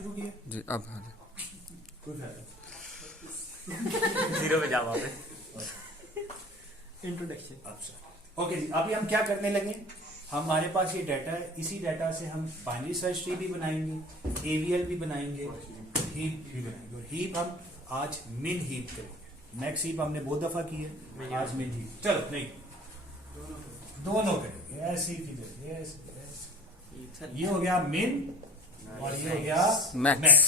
शुरू किया जी। अब कोई फायदा जीरो पे जा वापस। इंट्रोडक्शन। अच्छा ओके जी, अभी हम क्या करने लगे, हमारे पास ये डाटा है, इसी डाटा से हम बाइनरी सर्च ट्री भी बनाएंगे, एवीएल भी बनाएंगे, हीप भी बनाएंगे। और हीप हम आज मिन हीप करेंगे। मैक्स हीप हमने बहुत दफा की है, आज मिन हीप। चलो नहीं दोनों करेंगे, ऐसे ही किधर ये हो गया मिन और ये हो गया मैक्स। मैक्स।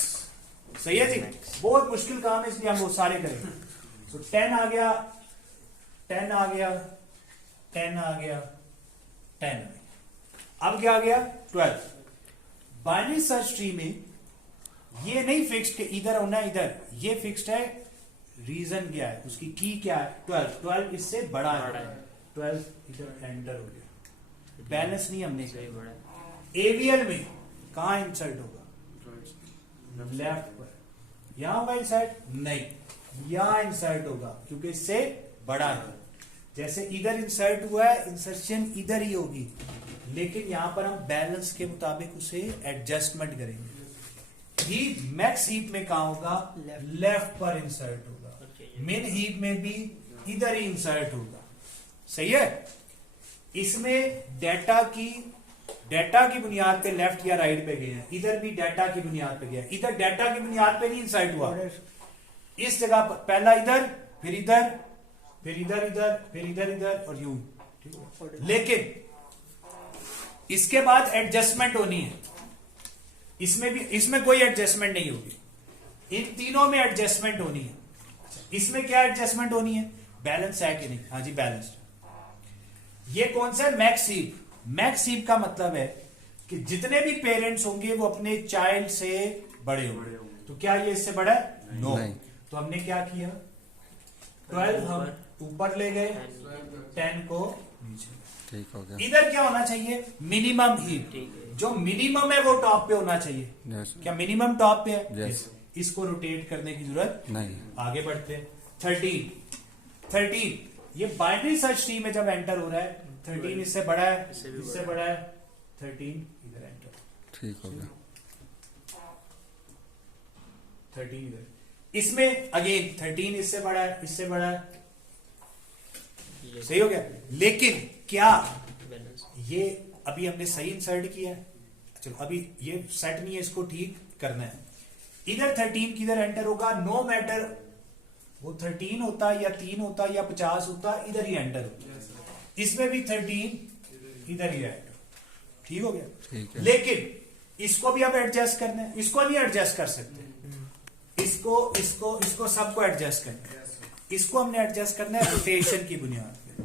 सही है जी, बहुत मुश्किल काम है इसलिए हम वो सारे करेंगे। तो 10 आ गया, 10 आ गया, 10 आ गया, 10 आ गया। अब क्या आ गया 12। बाइनरी सर्च ट्री में ये नहीं फिक्स्ड कि इधर होना है इधर, ये फिक्स्ड है। रीजन क्या है, उसकी की क्या है 12। 12 इससे बड़ा है, 12 इधर एंटर हो गया। बैलेंस नहीं हमने किया। एवीएल में कहा इंसर्ट होगा, लेफ्ट पर। यहां होगा इंसर्ट नहीं, यहां इंसर्ट होगा क्योंकि इससे बड़ा है। जैसे इधर इंसर्ट हुआ है, इंसर्शन इधर ही होगी, लेकिन यहां पर हम बैलेंस के मुताबिक उसे एडजस्टमेंट करेंगे। हीप मैक्स हीप में कहा होगा, लेफ्ट पर इंसर्ट होगा। मिन हीप में भी इधर ही इंसर्ट होगा। सही है। इसमें डाटा की बुनियाद पे लेफ्ट या राइट पे गए हैं, इधर भी डाटा की बुनियाद पे गया। इधर डाटा की बुनियाद पे नहीं इंसर्ट हुआ, इस जगह पर पहला इधर, फिर इधर, फिर इधर इधर, फिर इधर इधर और यूं। लेकिन इसके बाद एडजस्टमेंट होनी है। इसमें कोई एडजस्टमेंट नहीं होगी, इन तीनों में एडजस्टमेंट होनी है। इसमें क्या एडजस्टमेंट होनी है, बैलेंस है कि नहीं। हाँ जी बैलेंस। ये कौन सा है, मैक्स हीप। मैक्स हीप का मतलब है कि जितने भी पेरेंट्स होंगे वो अपने चाइल्ड से बड़े होंगे। तो क्या ये इससे बड़ा है, नो। तो हमने क्या किया, 12 हम ऊपर ले गए, 10 को नीचे। ठीक हो गया। इधर क्या होना चाहिए, मिनिमम हीप। जो मिनिमम है वो टॉप पे होना चाहिए। यस। क्या मिनिमम टॉप पे है, Yes. इसको रोटेट करने की जरूरत नहीं। आगे बढ़ते हैं। 13 ये बाइनरी सर्च ट्री में जब एंटर हो रहा है, 13 इससे बड़ा है, इससे बड़ा है, 13 इधर एंटर। ठीक हो गया। 13 इधर। इसमें अगेन 13 इससे बड़ा है, इससे बड़ा है। सही हो गया। लेकिन क्या ये अभी हमने सही इंसर्ट किया है, चलो अभी ये सेट नहीं है, इसको ठीक करना है। इधर 13 किधर एंटर होगा, नो मैटर वो 13 होता या 3 होता या 50 होता, इधर ही एंटर होता। इसमें भी 13 इधर ही एंटर। ठीक हो गया। ठीक है। लेकिन इसको भी अब एडजस्ट करना है, इसको नहीं एडजस्ट कर सकते, इसको सबको एडजस्ट करना है। इसको हमने एडजस्ट करना है रोटेशन की बुनियाद पे।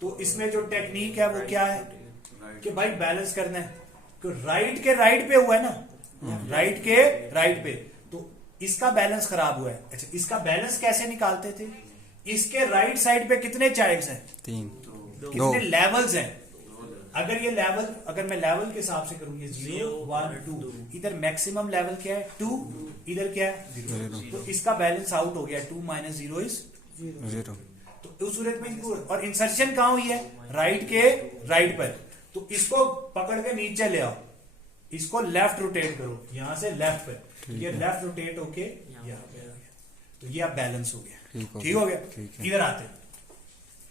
तो इसमें जो टेक्निक है वो क्या है कि भाई बैलेंस करना है कि राइट के राइट पे हुआ है ना, राइट के राइट पे, तो इसका बैलेंस खराब हुआ है। अच्छा इसका बैलेंस कैसे निकालते थे, इसके राइट साइड पे कितने चाइल्ड्स हैं, 3 कितने लेवल्स हैं। अगर ये लेवल, अगर मैं लेवल के हिसाब से करूंगी 0 1 2, इधर मैक्सिमम लेवल क्या है 2, इधर क्या है 0, तो इसका बैलेंस आउट हो गया। 2 - 0 इज 0। तो उस सूरत में और इंसर्शन कहां हुई है, राइट के राइट पर। तो इसको पकड़ के नीचे ले आओ, इसको लेफ्ट रोटेट करो, यहां से लेफ्ट पे, ये लेफ्ट रोटेट होके यहाँ पे आ गया। तो ये अब बैलेंस हो गया। ठीक हो गया। इधर आते हैं,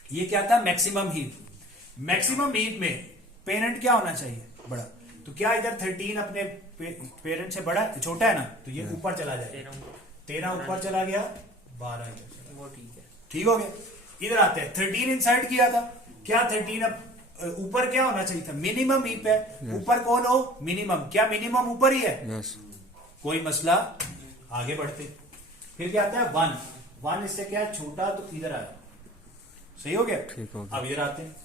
ये क्या था मैक्सिमम हीप। मैक्सिमम हीप में पेरेंट क्या होना चाहिए, बड़ा। तो क्या इधर 13 अपने पेरेंट से बड़ा छोटा है ना, तो ये ऊपर चला जाएगा। 13 ऊपर चला गया, 12 इधर चला, वो ठीक है। ठीक हो गया। इधर आते हैं, 13 इंसर्ट किया था, क्या 13 अब ऊपर क्या होना चाहिए था, मिनिमम हीप है। ऊपर कौन हो, मिनिमम। क्या मिनिमम ऊपर ही है, यस। कोई मसला। आगे बढ़ते, फिर क्या आता है 1 इससे क्या है छोटा, तो इधर आया। सही हो गया। ठीक हो गया। अब इधर आते हैं,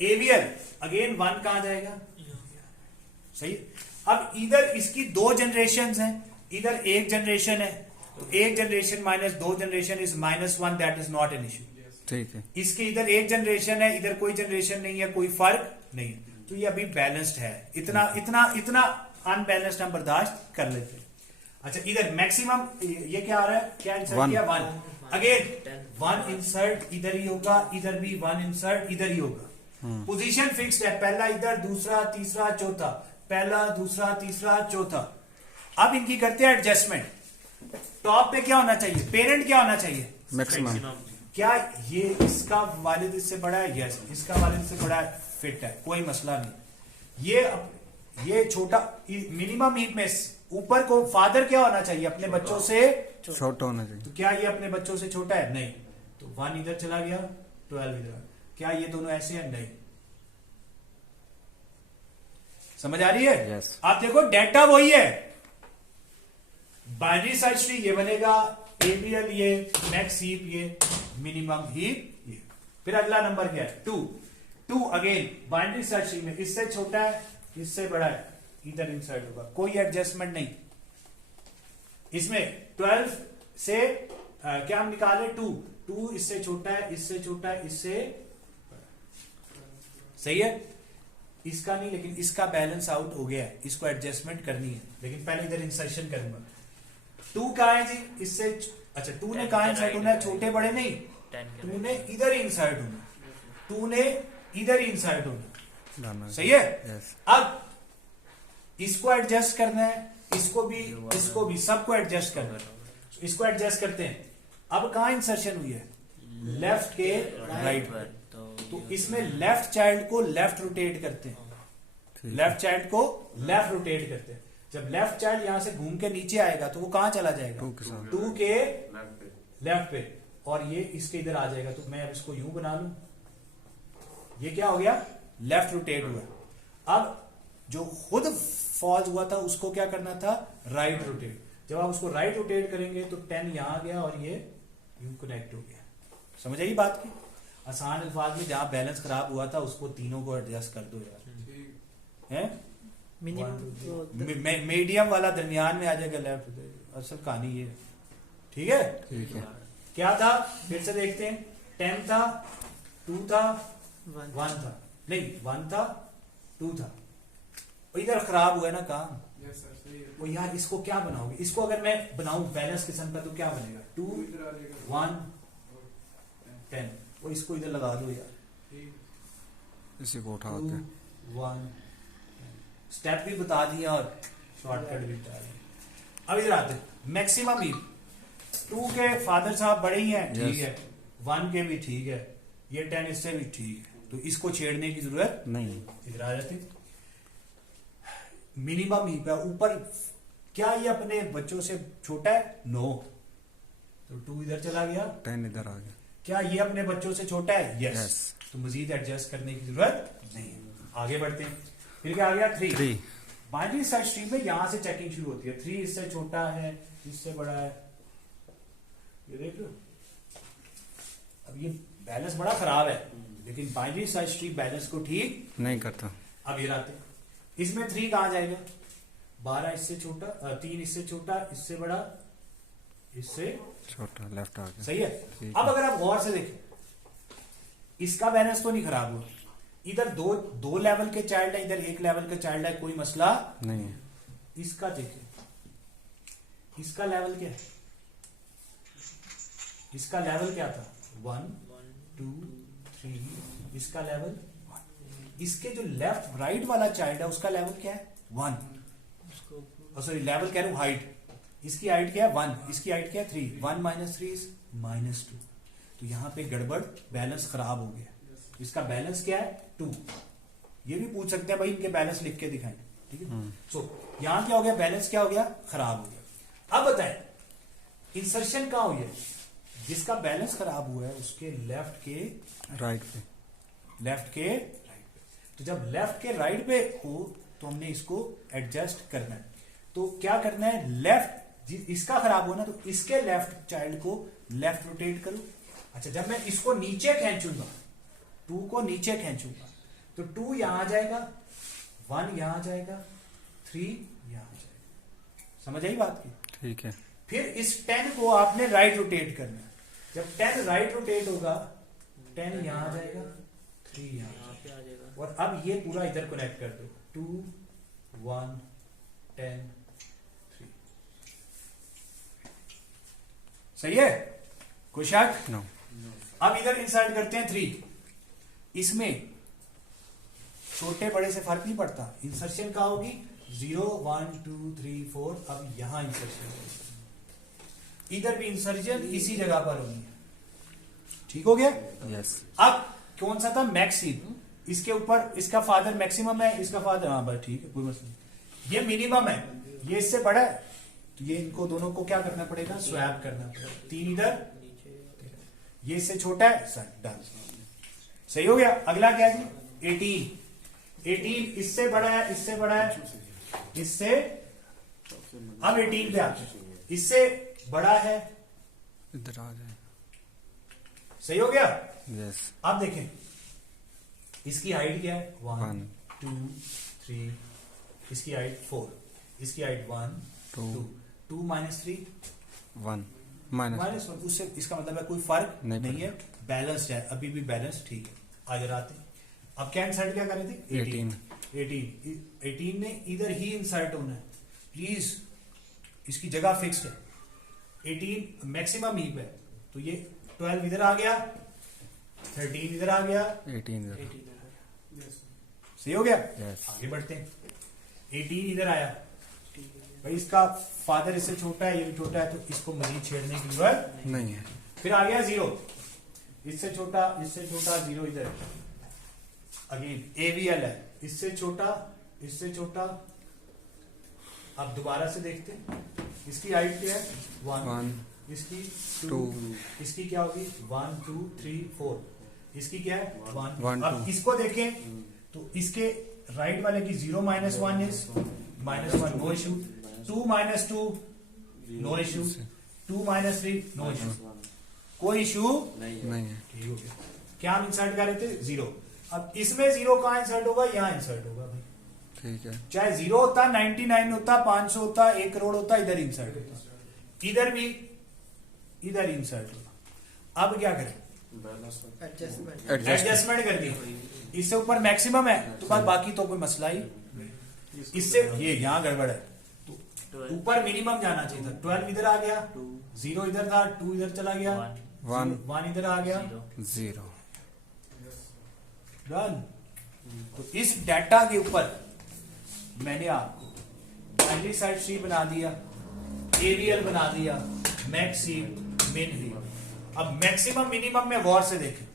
एवियर अगेन 1 कहां जाएगा, सही। अब इधर इसकी 2 जनरेशन हैं, इधर एक जनरेशन है, तो एक generation minus 2 generation is -1, that is not an issue. ठीक है। इसके इधर एक जनरेशन है, इधर कोई जनरेशन नहीं है, कोई फर्क नहीं है, तो ये अभी बैलेंस्ड है। इतना अनबैलेंस्ड हम बर्दाश्त कर लेते हैं। अच्छा इधर मैक्सिमम ये क्या आ रहा है, क्या इंसर्ट किया 1, अगेन 1 इंसर्ट इधर ही होगा, इधर भी 1 इंसर्ट इधर ही होगा। पोजीशन फिक्स्ड है, पहला इधर, दूसरा तीसरा चौथा, पहला दूसरा तीसरा चौथा। अब इनकी करते हैं एडजस्टमेंट। टॉप पे क्या होना चाहिए, पेरेंट क्या होना चाहिए, मैक्सिमम। क्या ये इसका वालिद इससे बड़ा है, यस, इसका वालिद इससे बड़ा है, फिट है, कोई मसला नहीं। ये छोटा मिनिमम हीप में ऊपर को फादर क्या होना चाहिए, अपने बच्चों से छोटा होना चाहिए। तो क्या ये अपने बच्चों से छोटा है, नहीं, तो 1 इधर चला गया, 12 इधर। क्या ये दोनों ऐसे हैं, नहीं। समझ आ रही है? Yes. आप देखो डेटा वही है, बाइनरी सर्च ट्री ये बनेगा, एबीएल ये, मैक्स हीप ये, मिनिमम हीप ये। फिर अगला नंबर क्या है, 2 अगेन बाइनरी सर्च ट्री में इससे छोटा है, इससे बड़ा है, इधर इंसर्ट होगा, कोई एडजस्टमेंट नहीं। इसमें 12 से क्या हम निकाले, 2 इससे छोटा है, इससे छोटा है, इससे सही है, इसका नहीं, लेकिन इसका बैलेंस आउट हो गया है, इसको एडजस्टमेंट करनी है, लेकिन पहले इधर इंसर्शन करूंगा। 2 कहा है जी, इससे अच्छा 2 ने कहा इंसर्ट होना है, छोटे बड़े नहीं, 2 ने इधर ही इंसर्ट होना, 2 ने इधर ही इंसर्ट होना, सही है। Yes. अब इसको एडजस्ट करना है, इसको भी सबको एडजस्ट करना है, इसको एडजस्ट करते हैं। अब कहां इंसर्शन हुई है, लेफ्ट के राइट पर, तो इसमें लेफ्ट चाइल्ड को लेफ्ट रोटेट करते हैं, लेफ्ट चाइल्ड को लेफ्ट रोटेट करते हैं। जब लेफ्ट चाइल्ड यहां से घूम के नीचे आएगा तो वो कहां चला जाएगा, 2 के लेफ्ट पे, और ये इसके इधर आ जाएगा। तो मैं अब इसको यूं बना लूं, ये क्या हो गया, लेफ्ट रोटेट हुआ। अब जो खुद फॉल्स हुआ था उसको क्या करना था, राइट रोटेट। जब आप उसको राइट रोटेट करेंगे तो 10 यहां गया और ये यूं कनेक्ट हो गया। समझ आई बात की? आसान अल्फाज में जहां बैलेंस खराब हुआ था उसको तीनों को एडजस्ट कर दो यार, है मीडियम वाला दरमियान में आ जाएगा लेफ्ट। असल कहानी ये, ठीक है, ठीक है। क्या था फिर से देखते हैं, 10 था, 2 था, 1 था, नहीं 1 था, 2 था, इधर खराब हुआ है ना काम। वो यार इसको क्या बनाओगे, इसको अगर मैं बनाऊं बैलेंस किस्म का तो क्या बनेगा, 2 1 10, वो इसको इधर लगा दो यार, इसी को उठा के 2 1 स्टेप भी बता दिया और शॉर्टकट भी बता दिया। अब इधर आते मैक्सिमम ही, 2 के फादर साहब बड़े ही हैं, ठीक है, 1 के भी ठीक है, ये 10 इससे भी ठीक है, तो इसको छेड़ने की जरूरत नहीं। इधर आ जाते। मिनिमम ही पे ऊपर, क्या ये अपने बच्चों से छोटा है, नो, तो 2 इधर चला गया, 10 इधर आ गया। क्या ये अपने बच्चों से छोटा है, यस, Yes. तो मजीद एडजस्ट करने की जरूरत नहीं है। आगे बढ़ते हैं, फिर क्या आ गया, 3 बाइनरी सर्च ट्री में यहां से चेकिंग शुरू होती है, 3 इससे छोटा है, इससे बड़ा है, ये देख लो। अब ये बैलेंस बड़ा खराब है, लेकिन बाइनरी सर्च ट्री बैलेंस को ठीक नहीं करता। अब ये आते हैं, इसमें 3 कहां जाएगा, 12 इससे छोटा, 3 इससे छोटा, इससे बड़ा, इससे छोटा, लेफ्ट आ गया। सही है। ठीक अब है। अगर आप गौर से देखें, इसका बैलेंस तो नहीं खराब हुआ, इधर दो लेवल के चाइल्ड है, इधर 1 लेवल का चाइल्ड है, कोई मसला नहीं है। इसका देखें, इसका लेवल क्या है, इसका लेवल क्या था, 1 2 3, इसका लेवल 1। इसके जो लेफ्ट राइट वाला चाइल्ड है उसका लेवल क्या है, 1, सॉरी लेवल कह रहा हूं, हाइट, इसकी हाइट क्या है 1, इसकी हाइट क्या है 3, 1 - 3 is -2, तो यहां पे गड़बड़, बैलेंस खराब हो गया। इसका बैलेंस क्या है 2। ये भी पूछ सकते हैं भाई इनके बैलेंस लिख के दिखाएं, ठीक है। सो यहां क्या हो गया, बैलेंस क्या हो गया, खराब हो गया। अब बताएं इंसर्शन कहां हुई है, जिसका बैलेंस खराब हुआ है उसके लेफ्ट के राइट पे। राइट पे। तो जब लेफ्ट के राइट पे हो तो हमने इसको एडजस्ट करना है। तो क्या करना है, लेफ्ट इसका खराब हुआ ना, तो इसके लेफ्ट चाइल्ड को लेफ्ट रोटेट करो। अच्छा, जब मैं इसको नीचे खींचूंगा, 2 को नीचे खींचूंगा, तो 2 यहां आ जाएगा, 1 यहां आ जाएगा, 3 यहां आ जाएगा। समझ आई बात की? ठीक है। फिर इस 10 को आपने राइट रोटेट करना है। जब 10 राइट रोटेट होगा, 10 यहां आ जाएगा, 3 यहां आ जाएगा, और अब ये पूरा इधर कनेक्ट कर दो, 2 1 10 3। सही है, कोई शक? नो। अब इधर इंसर्ट करते हैं 3। इसमें छोटे बड़े से फर्क नहीं पड़ता, इंसर्शन कहां होगी, 0 1 2 3 4, अब यहां इंसर्शन, इधर भी इंसर्शन इसी जगह पर होनी है। ठीक हो गया। यस अब कौन सा था, मैक्सिम, इसके ऊपर इसका फादर मैक्सिमम है, इसका फादर, हाँ बस ठीक है, कोई मसला नहीं। ये मिनिमम है, ये इससे बड़ा है, तो ये इनको दोनों को क्या करना पड़ेगा, स्वैप करना पड़ेगा। 3 इधर, ये इससे छोटा है, सर डन, सही हो गया। अगला क्या है जी, 18 इससे बड़ा है, इससे बड़ा है, इससे, अब 18 पे आते हैं, इससे बड़ा है, इधर आ जाए। सही हो गया। यस अब देखें इसकी हाइट क्या है, 1 1 2 3, इसकी हाइट 4, इसकी हाइट 1 2 2 माइनस 3 1 माइनस माइनस 1, उससे इसका मतलब है कोई फर्क नहीं नहीं है, बैलेंस्ड है, अभी भी बैलेंस ठीक है। आगे आते हैं, अब क्या इंसर्ट क्या कर रहे थे, 18 ने इधर ही इंसर्ट होना है, प्लीज इसकी जगह फिक्स्ड है, 18 मैक्सिमम हीप है, तो ये 12 इधर आ गया, 13 इधर आ गया, 18 सही हो गया। यस आगे बढ़ते हैं, 18 इधर आया, भाई इसका फादर इससे छोटा है, ये भी छोटा है, तो इसको मजीद छेड़ने की जरूरत। नहीं है। फिर आ गया 0, इससे छोटा 0 इधर, अगेन AVL है, इससे छोटा। अब दोबारा से देखते हैं, इसकी हाइट क्या है, 1, इसकी 2, इसकी क्या होगी 1 2 3 4, इसकी क्या है 1। अब इसको देखें तो इसके राइट वाले की 0 - 1 is -1, no issue. 2 - 2 no issue, 2 - 3 no issue, कोई इशू नहीं है। ठीक हो गया। क्या हम इंसर्ट कर रहे थे, 0। अब इसमें 0 कहां इंसर्ट होगा, यहां इंसर्ट होगा भाई, ठीक है। चाहे 0 होता, 99 होता, 500 होता, 1 करोड़ होता, इधर इंसर्ट होता, इधर भी इधर इंसर्ट होगा। अब क्या करें, एडजस्टमेंट कर दी, इससे ऊपर मैक्सिमम है तो बस, बाकी तो कोई मसला ही, इससे ये यहां गड़बड़ है, तो ऊपर मिनिमम जाना चाहिए था। 12 इधर आ गया, 0 इधर था, 2 इधर चला गया, 1 इधर आ गया, 0 डन। तो इस डाटा के ऊपर मैंने आपको पहली साइड सी बना दिया, AVL बना दिया, मैक्सिम मिन ही। अब मैक्सिमम मिनिमम में गौर से देखें,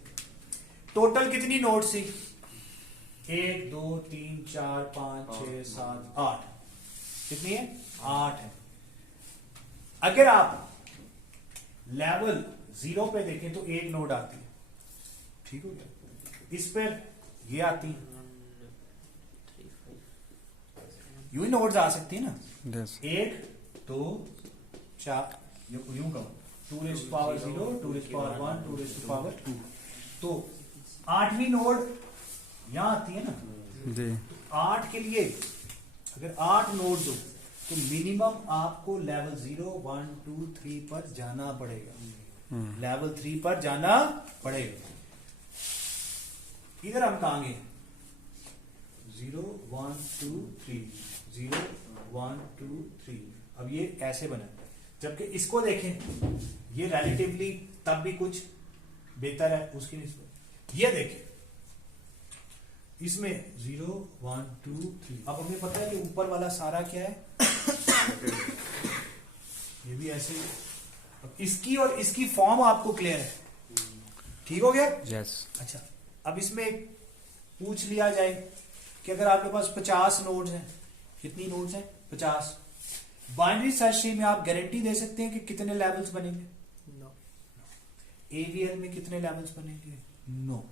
टोटल कितनी नोट्स थी, 1 2 3 4 5 6 7 8, कितनी है, 8 है। अगर आप लेवल 0 पे देखें तो 1 नोड आती है, ठीक हो गया। इस पर ये आती है, यूं ही नोड्स आ सकती है ना, यस 1 2 4, यूं कहो 2⁻0 2⁻1 2⁻2, तो 8वीं नोड यहां आती है ना। जी 8 के लिए अगर 8 नोड्स हो तो मिनिमम आपको लेवल 0 1 2 3 पर जाना पड़ेगा, लेवल 3 पर जाना पड़ेगा। इधर हम कहांगे 0 1 2 3 0 1 2 3, अब ये ऐसे बना, जबकि इसको देखें ये रिलेटिवली तब भी कुछ बेहतर है उसकी निस्बत। ये देखें इसमें 0 1 2 3, अब हमें पता है कि ऊपर वाला सारा क्या है, ये भी ऐसे ही। अब इसकी और इसकी फॉर्म आपको क्लियर है, ठीक हो गया। यस अच्छा, अब इसमें एक पूछ लिया जाए कि अगर आपके पास 50 नोड्स हैं, कितनी नोड्स हैं 50, बाइनरी सर्च ट्री में आप गारंटी दे सकते हैं कि कितने लेवल्स बनेंगे, नो। AVL में कितने लेवल्स बनेंगे, नो।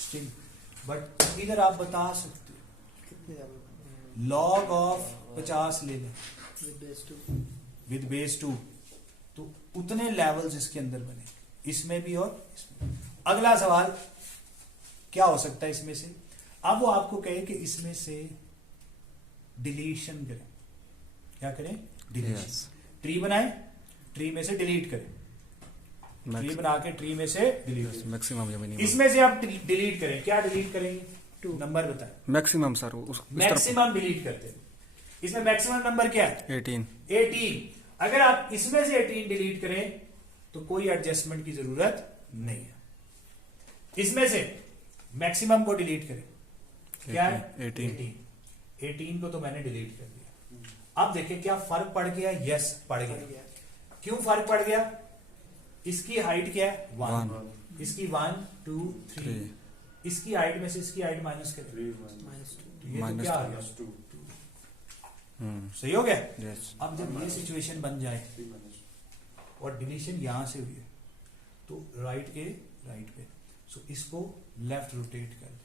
स्टिल बट इधर आप बता सकते हो कितने लेवल लॉग ऑफ 50 ले लें विद बेस 2, तो उतने लेवल्स इसके अंदर बने, इसमें भी और इसमें। अगला सवाल क्या हो सकता है इसमें से, अब वो आपको कहे कि इसमें से डिलीशन करें, क्या करें, डिलीशन। Yes. ट्री बनाए, ट्री में से डिलीट करें, ट्री बना के ट्री में से डिलीट, मैक्सिमम या मिनिमम, इसमें से आप डिलीट करें, क्या डिलीट करेंगे, 2 नंबर बताएं, मैक्सिमम सर मैक्सिमम डिलीट करते हैं। इसमें मैक्सिमम नंबर क्या है, 18। अगर आप इसमें से 18 डिलीट करें तो कोई एडजस्टमेंट की जरूरत नहीं है। इसमें से मैक्सिमम को डिलीट करें, क्या है 18 18 को तो मैंने डिलीट कर दिया। अब देखिए क्या फर्क पड़ गया? यस पड़ गया। क्यों फर्क पड़ गया? इसकी हाइट क्या है? 1, इसकी 1 2 3, इसकी हाइट में से इसकी हाइट माइनस करें, तो ये तो क्या आ गया? 2। सही हो गया? यस। अब जब ये सिचुएशन बन जाए और डिलीशन यहां से हुई है तो राइट के राइट पे, सो इसको लेफ्ट रोटेट कर दे।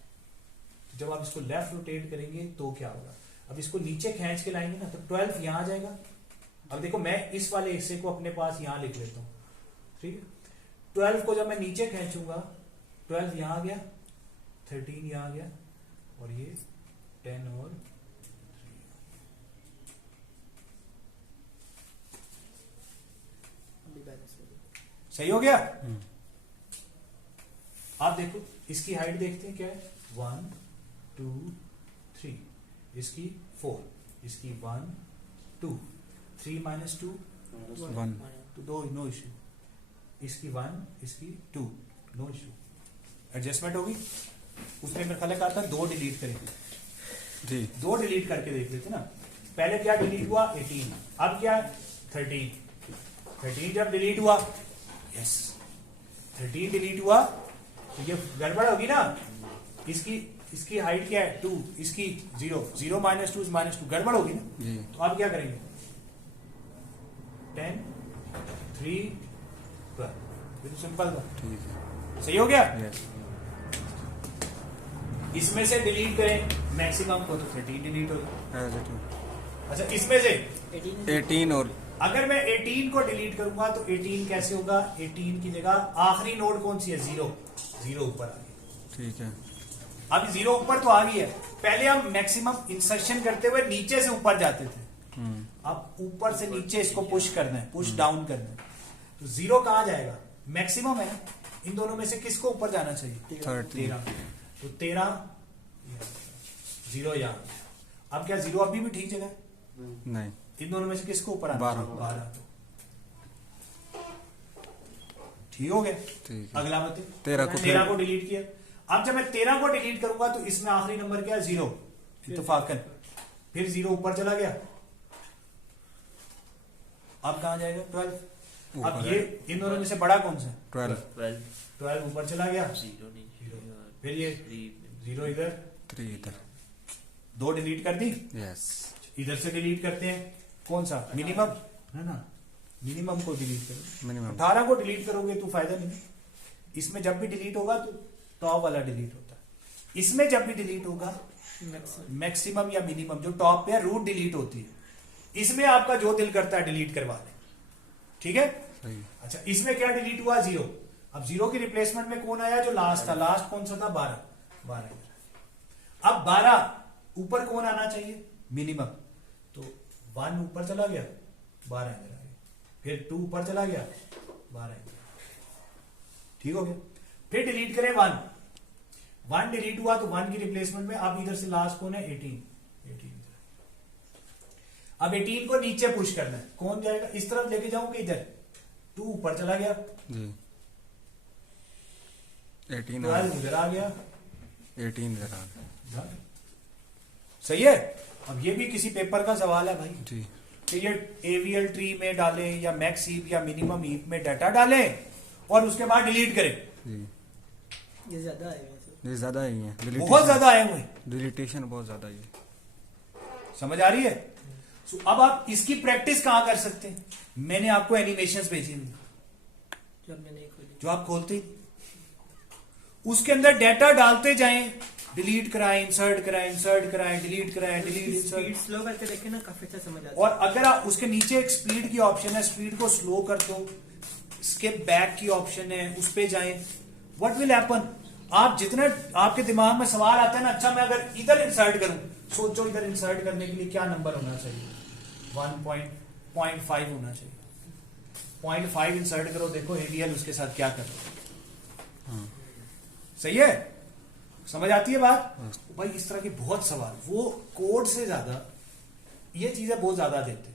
तो जब आप इसको लेफ्ट रोटेट करेंगे तो क्या होगा? अब इसको नीचे खींच के लाएंगे ना तो 12 यहां आ जाएगा। अब देखो मैं इस वाले हिस्से को अपने पास यहां लिख लेता हूं, ठीक है। 12 को जब मैं नीचे खींचूंगा 12 यहां आ गया, 13 यहां आ गया और ये 10 और 3। सही हो गया? आप देखो इसकी हाइट देखते हैं क्या है? 1 2 3, इसकी 4, इसकी 1 2, 3 minus 2 1 तो नो इश्यू। इसकी 1, इसकी 2, नो इश्यू। एडजस्टमेंट होगी। उसने मेरे ख्याल कहा था 2 डिलीट करेंगे जी। 2 डिलीट करके देख लेते ना। पहले क्या डिलीट हुआ? 18। अब क्या? 13 जब डिलीट हुआ, यस 13 डिलीट हुआ तो ये गड़बड़ होगी ना। इसकी हाइट क्या है? 2, इसकी 0 0 minus 2 is -2, गड़बड़ होगी ना जी। तो अब क्या करेंगे? 10 3 12, ये तो सिंपल था। ठीक है। सही हो गया? यस। इसमें से डिलीट करें मैक्सिमम को तो 13 डिलीट हो गया। As it is. अच्छा इसमें से 18 और अगर मैं 18 को डिलीट करूंगा तो 18 कैसे होगा? 18 की जगह आखिरी नोड कौन सी है? 0 ऊपर आ गई। ठीक है। अब 0 ऊपर तो आ गई है। पहले हम मैक्सिमम इंसर्शन करते हुए नीचे से ऊपर जाते थे, अब ऊपर से नीचे इसको पुश करना है, पुश डाउन करना है। तो 0 कहां जाएगा? मैक्सिमम है। इन दोनों में से किसको ऊपर जाना चाहिए? 13। तो 13 0 यहां। अब क्या 0 अभी भी ठीक जगह? नहीं। इन दोनों में से किसको ऊपर आना? 12। ठीक हो गया? ठीक है। अगला बते 13 को डिलीट किया। अब जब मैं 13 को डिलीट करूंगा तो इसमें आखिरी नंबर क्या है? 0 इत्तेफाकन। फिर 0 ऊपर चला गया, अब कहां जाएगा? 12। अब ये इन दोनों में से बड़ा कौन सा? 12 ऊपर चला गया, 0। फिर ये 0 इधर, 3 इधर। 2 डिलीट कर दी। यस। इधर से डिलीट करते हैं कौन सा? मिनिमम है ना, मिनिमम को डिलीट करो। मिनिमम 18 को डिलीट करोगे तो फायदा नहीं। इसमें जब भी डिलीट होगा तो टॉप वाला डिलीट होता है। इसमें जब भी डिलीट होगा मैक्सिमम या मिनिमम, जो टॉप पे है रूट डिलीट होती है। इसमें आपका जो दिल करता है डिलीट करवा ले, ठीक है? सही। अच्छा इसमें क्या डिलीट हुआ? 0। अब 0 की रिप्लेसमेंट में कौन आया? जो लास्ट था। लास्ट कौन सा था? 12 इधर। अब 12 ऊपर कौन आना चाहिए? मिनिमम। तो 1 ऊपर चला गया, 12 इधर आ गया। फिर 2 ऊपर चला गया, 12 इधर। ठीक हो गया? फिर डिलीट करें 1 डिलीट हुआ तो 1 की रिप्लेसमेंट में अब इधर से लास्ट कौन है? 18 इधर। अब 18 को नीचे पुश करना है, कौन जाएगा? इस तरफ लेके जाऊंगे, इधर 2 ऊपर चला गया जी। 18 12 इधर आ गया, 18 इधर आ गया। सही है? अब ये भी किसी पेपर का सवाल है भाई जी। कि ये एवीएल ट्री में डालें या मैक्स हीप या मिनिमम हीप में डाटा डालें और उसके बाद डिलीट करें। जी। ये ज्यादा आएगा, ये ज्यादा ही है। बहुत ज्यादा आए हुए, डिलीटेशन बहुत ज्यादा ही है। समझ आ रही है? So, अब आप इसकी प्रैक्टिस कहां कर सकते हैं? मैंने आपको एनिमेशंस भेजी हैं जो हमने नहीं खोली, जो आप खोलते ही, उसके अंदर डाटा डालते जाएं, डिलीट कराएं, इंसर्ट कराएं, इंसर्ट कराएं, डिलीट कराएं, डिलीट इंसर्ट। स्पीड स्लो करके देखे ना, काफी अच्छा समझ आता है। और अगर आप उसके नीचे एक स्पीड की ऑप्शन है, स्पीड को स्लो कर दो, स्किप बैक की ऑप्शन है, उस पे जाएं। What will happen? आप जितना आपके दिमाग में सवाल आता है ना, अच्छा मैं अगर इधर इंसर्ट करूं, सोचो इधर इंसर्ट करने के लिए क्या नंबर होना चाहिए? 1.5 होना चाहिए। 0.5 इंसर्ट करो, देखो एडीएल उसके साथ क्या कर रहा है। सही है? समझ आती है बात? भाई इस तरह के बहुत सवाल, वो कोड से ज्यादा ये चीजें बहुत ज्यादा देते,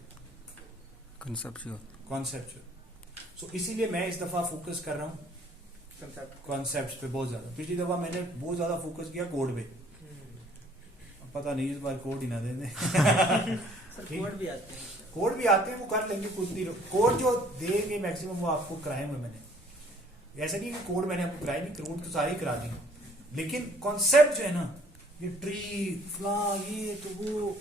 कॉन्सेप्ट। सो इसीलिए मैं इस दफा फोकस कर रहा हूं कॉन्सेप्ट पे बहुत ज्यादा। पिछली दफा मैंने बहुत ज्यादा फोकस किया कोड पे, पता नहीं इस बार कोड ही ना दे दे सर ठीक। कोड भी आते हैं कोड भी आते हैं, वो कर लेंगे कुछ नहीं। कोड जो देंगे मैक्सिमम वो आपको कराए हुए मैंने, ऐसा नहीं कि कोड मैंने आपको कराए नहीं, कोड तो सारे ही करा दिए, लेकिन कॉन्सेप्ट जो है ना, ये ट्री फ्ला ये तो वो